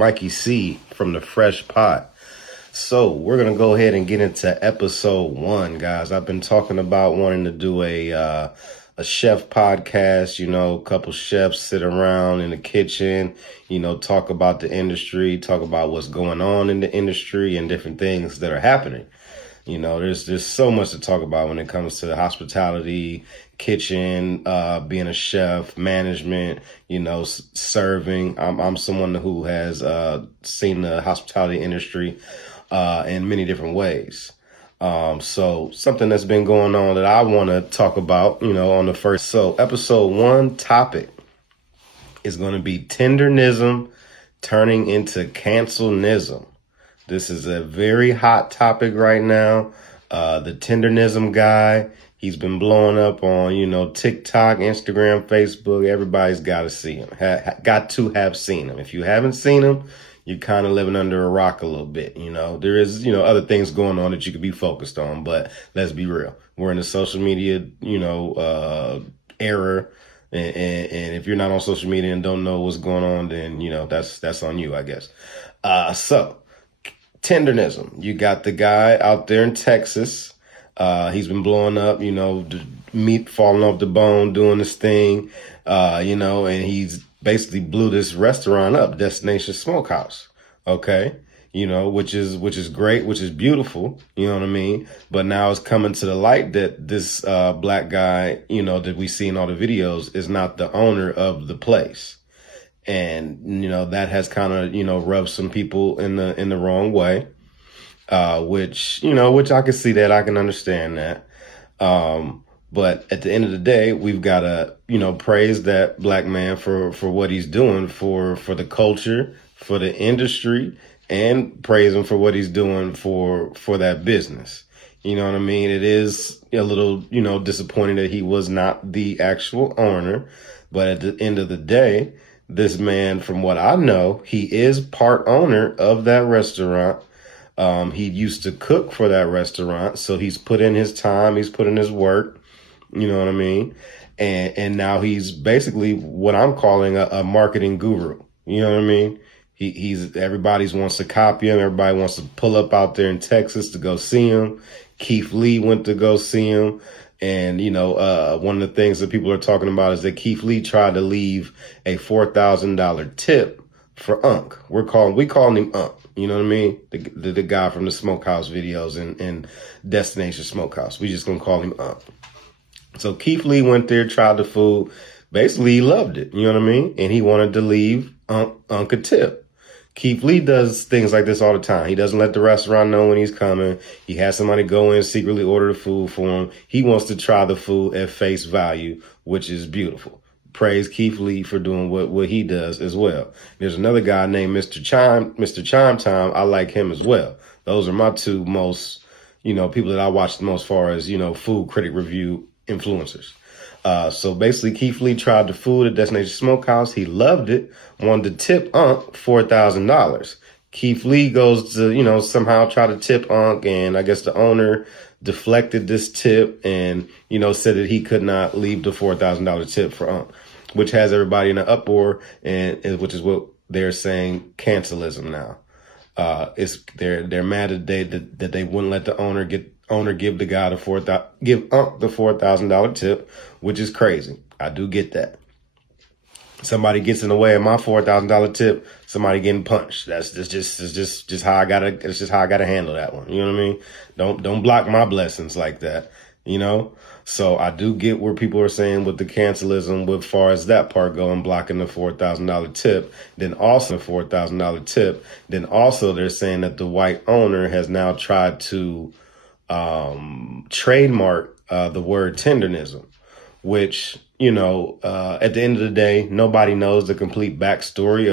Mikey C from the Fresh Pot. So we're going to go ahead and get into episode 1, guys. I've been talking about wanting to do a chef podcast, a couple chefs sit around in the kitchen, talk about the industry, talk about what's going on in the industry and different things that are happening. There's so much to talk about when it comes to hospitality, kitchen, being a chef, management, serving. I'm someone who has seen the hospitality industry in many different ways. So something that's been going on that I want to talk about, on the first. So episode 1 topic is going to be Tendernism turning into Cancelnism. This is a very hot topic right now. The Tendernism guy, he's been blowing up on, TikTok, Instagram, Facebook. Everybody's got to see him, got to have seen him. If you haven't seen him, you're kind of living under a rock a little bit. There is, other things going on that you could be focused on. But let's be real. We're in a social media, era. And if you're not on social media and don't know what's going on, then, that's on you, I guess. So Tendernism. You got the guy out there in Texas. He's been blowing up, the meat falling off the bone, doing this thing, and he's basically blew this restaurant up, Destination Smokehouse. Okay. Which is great, which is beautiful. You know what I mean? But now it's coming to the light that this black guy, that we see in all the videos is not the owner of the place. And, that has kind of, rubbed some people in the wrong way, which I can see that. I can understand that. But at the end of the day, we've got to, praise that black man for what he's doing for the culture, for the industry, and praise him for what he's doing for that business. You know what I mean? It is a little, disappointing that he was not the actual owner. But at the end of the day, this man, from what I know, he is part owner of that restaurant. He used to cook for that restaurant. So he's put in his time. He's put in his work. You know what I mean? And now he's basically what I'm calling a marketing guru. You know what I mean? Everybody wants to copy him. Everybody wants to pull up out there in Texas to go see him. Keith Lee went to go see him. And, one of the things that people are talking about is that Keith Lee tried to leave a $4,000 tip for Unc. We calling him Unc. You know what I mean? The guy from the Smokehouse videos and Destination Smokehouse. We just gonna call him Unc. So Keith Lee went there, tried the food. Basically, he loved it. You know what I mean? And he wanted to leave Unc a tip. Keith Lee does things like this all the time. He doesn't let the restaurant know when he's coming. He has somebody go in, secretly order the food for him. He wants to try the food at face value, which is beautiful. Praise Keith Lee for doing what he does as well. There's another guy named Mr. Chime Time. I like him as well. Those are my two most, people that I watch the most far as, food critic review influencers. So basically Keith Lee tried the food at Destination Smokehouse. He loved it, wanted to tip Unc $4,000. Keith Lee goes to, somehow try to tip Unc, and I guess the owner deflected this tip and, said that he could not leave the $4,000 tip for Unc, which has everybody in an uproar, and which is what they're saying cancelism now. They're mad that they wouldn't let the owner give the guy give Unc the $4,000 tip, which is crazy. I do get that. Somebody gets in the way of my $4,000 tip, somebody getting punched. That's just how I gotta handle that one. You know what I mean? Don't block my blessings like that. So I do get where people are saying with the cancelism, with far as that part going, blocking the $4,000 tip, then also the $4,000 tip. Then also they're saying that the white owner has now tried to trademark the word tendernism, which, at the end of the day, nobody knows the complete backstory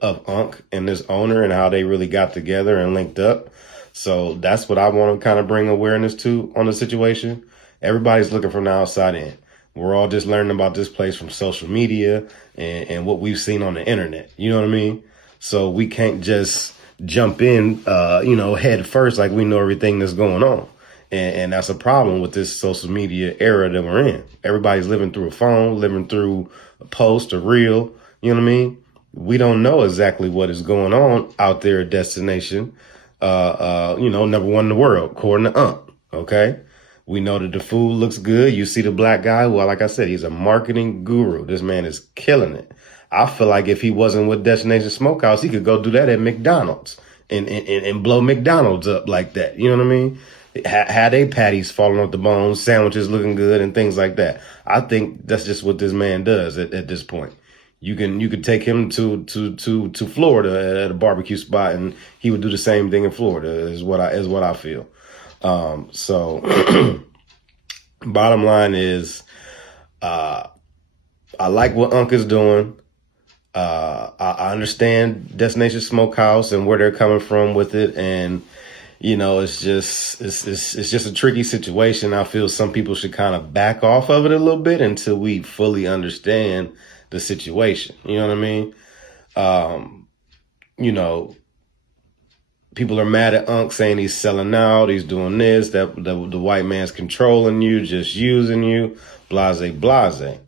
of Unc and this owner and how they really got together and linked up. So that's what I want to kind of bring awareness to on the situation. Everybody's looking from the outside in. We're all just learning about this place from social media and what we've seen on the internet. You know what I mean? So we can't just jump in, head first like we know everything that's going on. And that's a problem with this social media era that we're in. Everybody's living through a phone, living through a post, a reel. You know what I mean? we don't know exactly what is going on out there at Destination. Number one in the world, according to Unc. Okay. We know that the food looks good. You see the black guy. Well, like I said, he's a marketing guru. This man is killing it. I feel like if he wasn't with Destination Smokehouse, he could go do that at McDonald's and blow McDonald's up like that. You know what I mean? Had they patties falling off the bones, sandwiches looking good, and things like that. I think that's just what this man does at this point. You could take him to Florida at a barbecue spot, and he would do the same thing in Florida. Is what I feel. So bottom line is, I like what Unc is doing. I understand Destination Smokehouse and where they're coming from with it, and it's just a tricky situation. I feel some people should kind of back off of it a little bit until we fully understand the situation. You know what I mean? People are mad at Unc, saying he's selling out, he's doing this, that the white man's controlling you, just using you, blase, blase.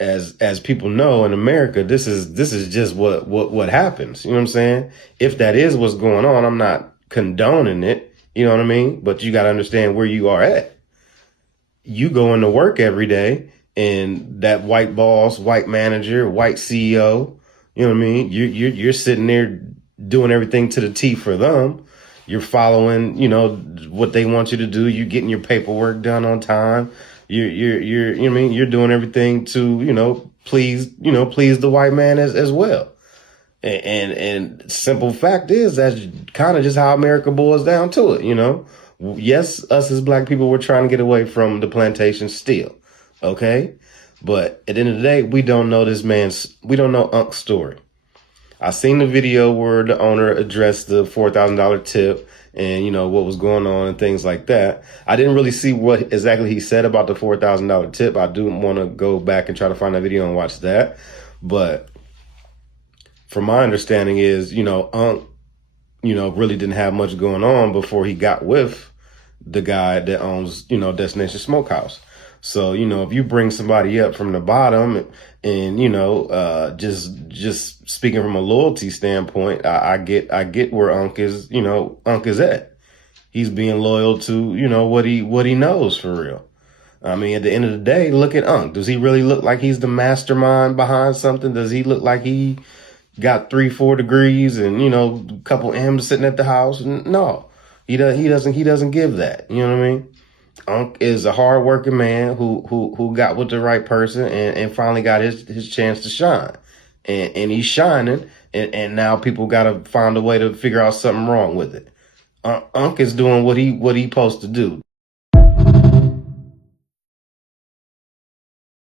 As people know in America, this is just what happens. You know what I'm saying? If that is what's going on, I'm not condoning it. You know what I mean? But you got to understand where you are at. You go into work every day, and that white boss, white manager, white CEO, you know what I mean? You're sitting there doing everything to the T for them. You're following, what they want you to do. You're getting your paperwork done on time. You know what I mean? You're doing everything to, please the white man as well. And simple fact is that's kind of just how America boils down to it. Yes, us as black people, we're trying to get away from the plantation still. Okay. But at the end of the day, we don't know Unc's story. I seen the video where the owner addressed the $4,000 tip and, what was going on and things like that. I didn't really see what exactly he said about the $4,000 tip. I do want to go back and try to find that video and watch that. But from my understanding is, Unc, really didn't have much going on before he got with the guy that owns, Destination Smokehouse. So, if you bring somebody up from the bottom and, just speaking from a loyalty standpoint, I get where Unc is at. He's being loyal to, what he knows for real. I mean, at the end of the day, look at Unc. Does he really look like he's the mastermind behind something? Does he look like he got 3-4 degrees and, a couple M's sitting at the house? No, he doesn't give that. You know what I mean? Unc is a hardworking man who got with the right person and finally got his chance to shine. And he's shining, and now people got to find a way to figure out something wrong with it. Unc is doing what he supposed to do.